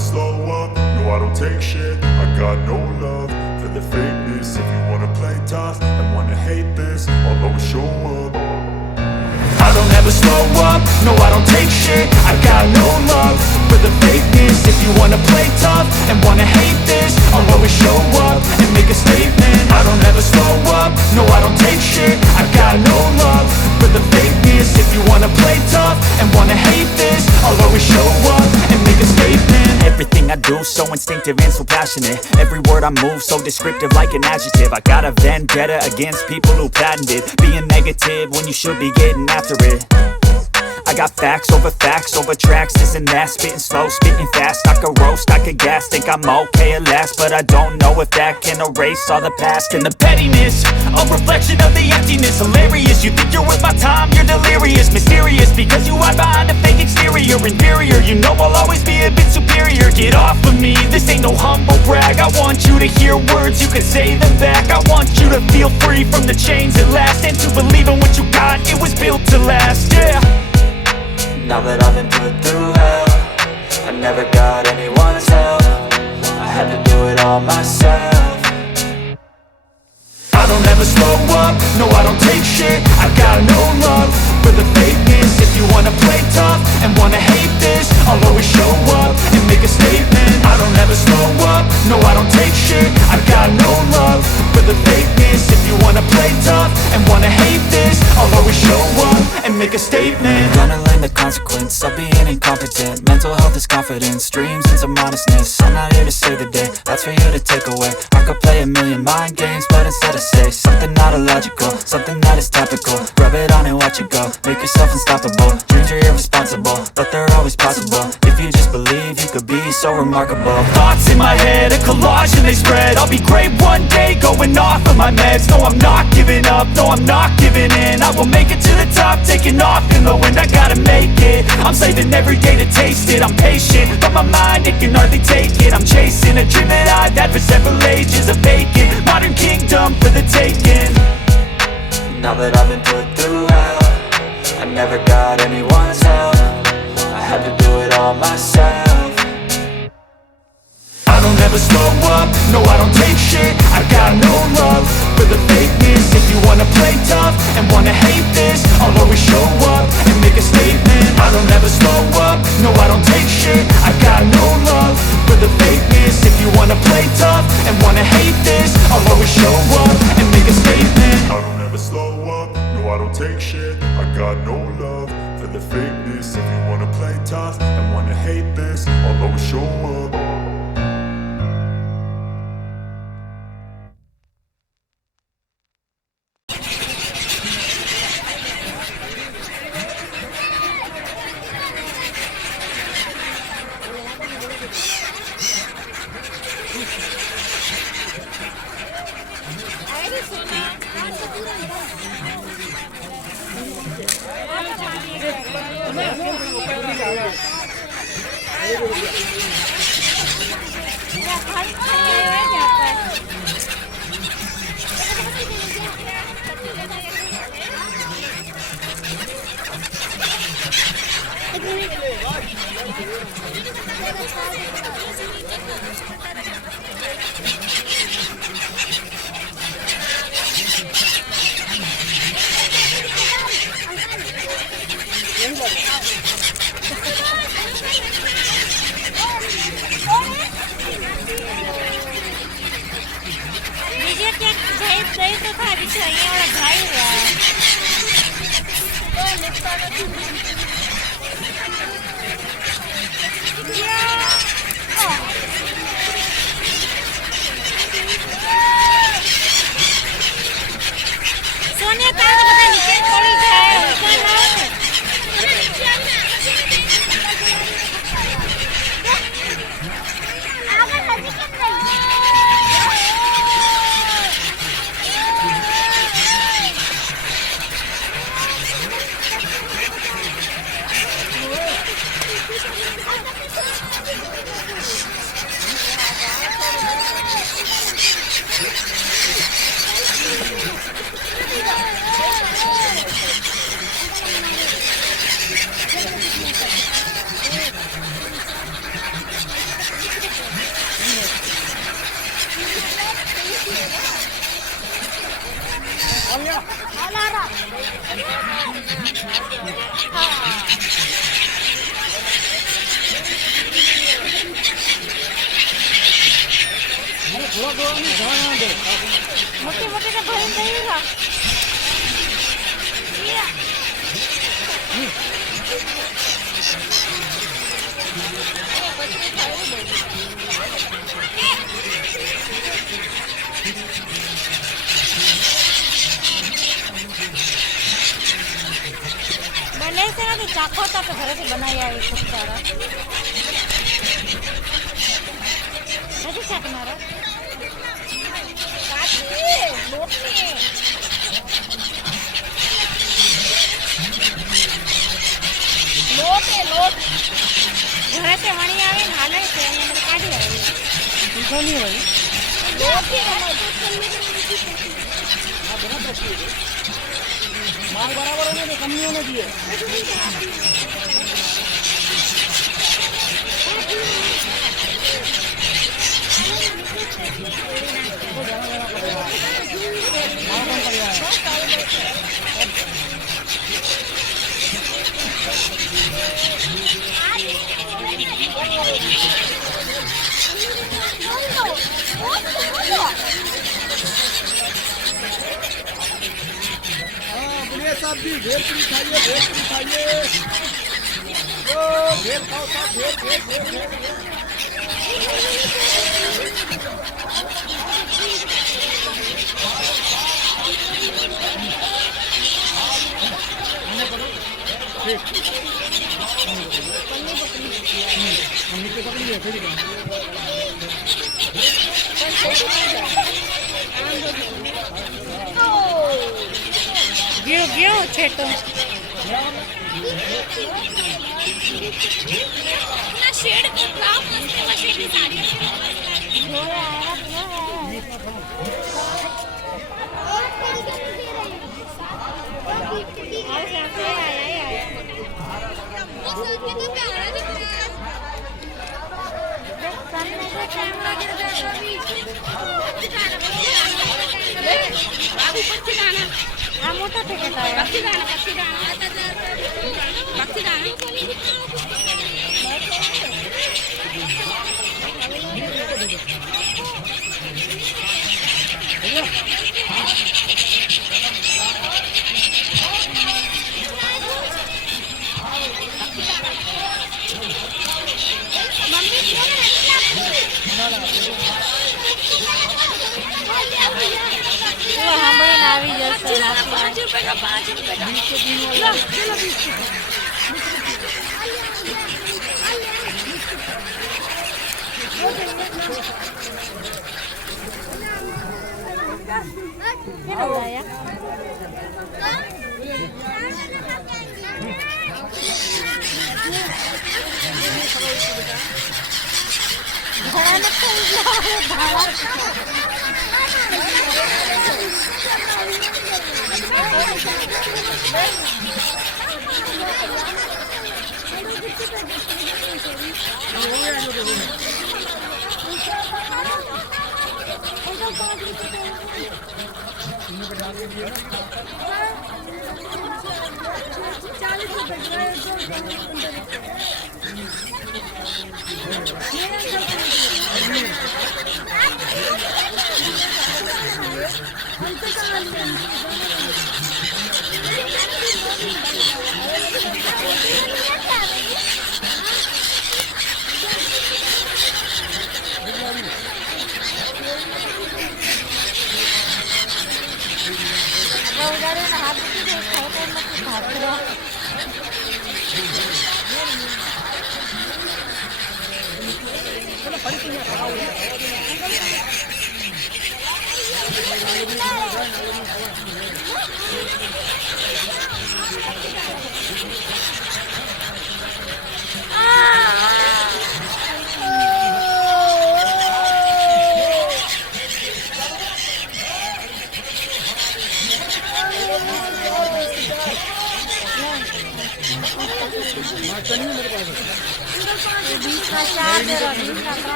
slow up, no I don't take shit. I got no love for the fakeness. If you wanna play tough and wanna hate this, I'll always show up. I don't ever slow up, no I don't take shit. I got no love for the fakeness. If you wanna play tough and wanna hate this, I'll always show up and make a statement. I don't ever slow up, no I don't take shit. I got no love for the fakeness. If you wanna play tough and wanna hate this, I'll always show up and make a statement. Everything I do so instinctive and so passionate. Every word I move so descriptive like an adjective. I got a vendetta against people who patented being negative when you should be getting after it. I got facts over tracks, this and that. Spitting slow, spitting fast, I could roast, I could gas. Think I'm okay at last, but I don't know if that can erase all the past. And the pettiness, a reflection of the emptiness. Hilarious, you think you're worth my time, you're delirious. Mysterious, because you hide behind a fake exterior. Inferior, you know I'll always be a bit superior. Get off of me, this ain't no humble brag. I want you to hear words, you can say them back. I want you to feel free from the chains at last, and to believe in what you got, it was built to last, yeah. Now that I've been put through hell, I never got anyone's help. I had to do it all myself. I don't ever slow up, no I don't take shit. I got no love for the fakeness. If you wanna play tough and wanna hate this, I'll always show up and make a statement. I don't ever slow up, no I don't take shit. I got no love for the fakeness. If you wanna play tough and wanna hate this, I'll always show up and make a statement. Gonna learn the consequence of being incompetent. Mental health is confidence, dreams and some honestness. I'm not here to save the day, that's for you to take away. I could play a million mind games, but instead I say something not illogical, something that is topical. Rub it on and watch it go, make yourself unstoppable. Dreams are irresponsible, but they're always possible. If you just believe, you could be so remarkable. Thoughts in my head, a collage and they spread. I'll be great one day, going off of my meds. No, I'm not giving up, no, I'm not giving in. I will make it to the top, taking off in the wind. I gotta make it, I'm saving every day to taste it. I'm patient, but my mind, it can hardly take it. I'm chasing a dream that I've had for several ages. A vacant, modern kingdom for the taking. Now that I've been put through hell, I never got anyone's help. I had to do it all myself. I don't ever slow up, no I don't take shit. I got no love for the fakeness. If you wanna play tough and wanna hate this, I'll always show up and make a statement. I don't ever slow up, no I don't take shit. I got no love for the fakeness. If you wanna play tough and wanna hate this, I'll always show up and make a statement. I don't ever slow up, no I don't take shit. I got no love for the fakeness. If you wanna play tough and wanna hate this, I'll always show up. मोटी मोटी ने भरी देगा बने से ना चाको तक घर से बनाया है खूब सारा नहीं चाकना रे लोट घरे से वणी आवे हाले से हमने काढी आवे कोनी भाई लोट माल बराबर होने दे कम नहीं होने दिए साहब जी भेल पूरी खाइए ओ भेल खाओ साहब भेल गयो छेटो ना शेड को ड्राप मस्त मशे की साड़ी हाँ मोटा टिकट आया बक्सी दाना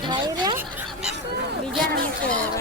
ભાઈ રે બીજાને મૂકો હવે